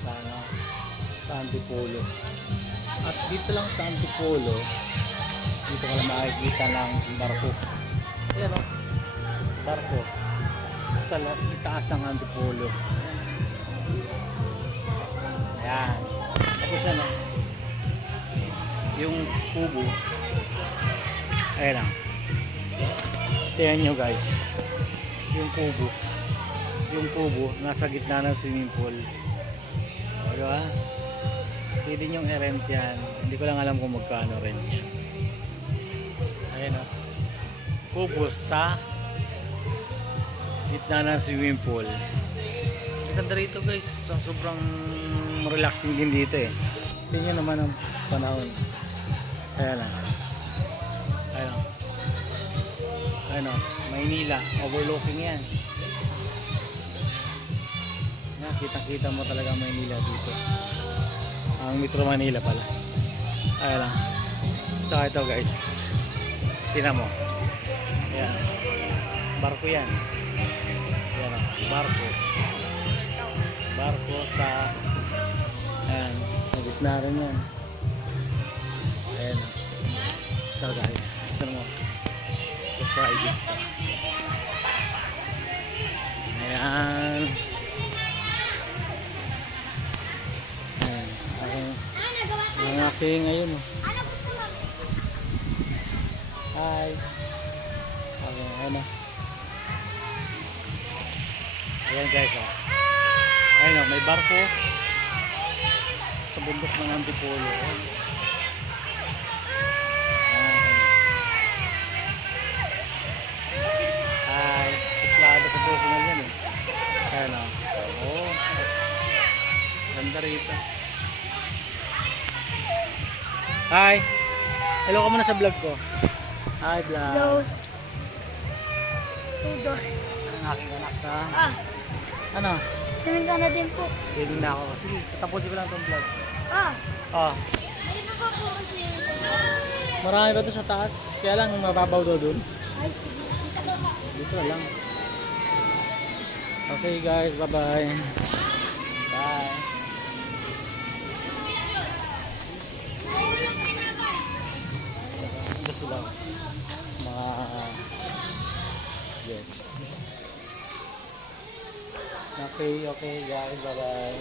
sa ano, sa Antipolo. At dito lang sa Antipolo, dito ka lang makikita ng barko. Ayan o, barko sa taas ng Antipolo. Ayan. Tapos yan o, yung kubo. Ayan o. Tingnan nyo guys, yung kubo. Yung kubo nasa gitna ng swimming pool. O, diba? Pwede nyong i-rent yan. Hindi ko lang alam kung magkano rent yan. Ayan o, kubo sa gitna ng swimming pool. Maganda rito guys, sobrang relaxing din dito eh. Tingnan naman ang panahon. Ayan o, ayan o, ayan o, Maynila, overlooking yan. Yan, kitang-kita mo talaga Maynila dito. Ang Metro Manila pala. Ayan lang. Saka ito guys, tingnan mo. Ayan, barko yan. Ayan o, barko. Barko sa, ayan, sa gitna rin yan. Ayan o. Ito guys, tingnan mo. Ito private. Ayan. Ayan. Ang aking ngayon o. Hi. Okay, ayan o. Ayan guys o. Ayan o, may barko sa bundok ng Antipolo. Ayan. Hi. Suplado sa personal yan eh. Ayan o. Oo. Ganda rito. Hi. Hello ka muna sa vlog ko. Hi vlog. Hello. Tudo. Ang aking anak ka. Ano? Tingin ka na din po. Feeling na ako. Sige, tapusin ko lang itong vlog. Ah. Oh. Ayun na po kasi. Marami pa ito sa taas. Kaya lang mababaw daw dun. Ay, sige. Dito ka ba? Dito na lang. Okay guys, bye bye. Bye. Ito sila. Mga yes. Okay, okay guys, bye bye.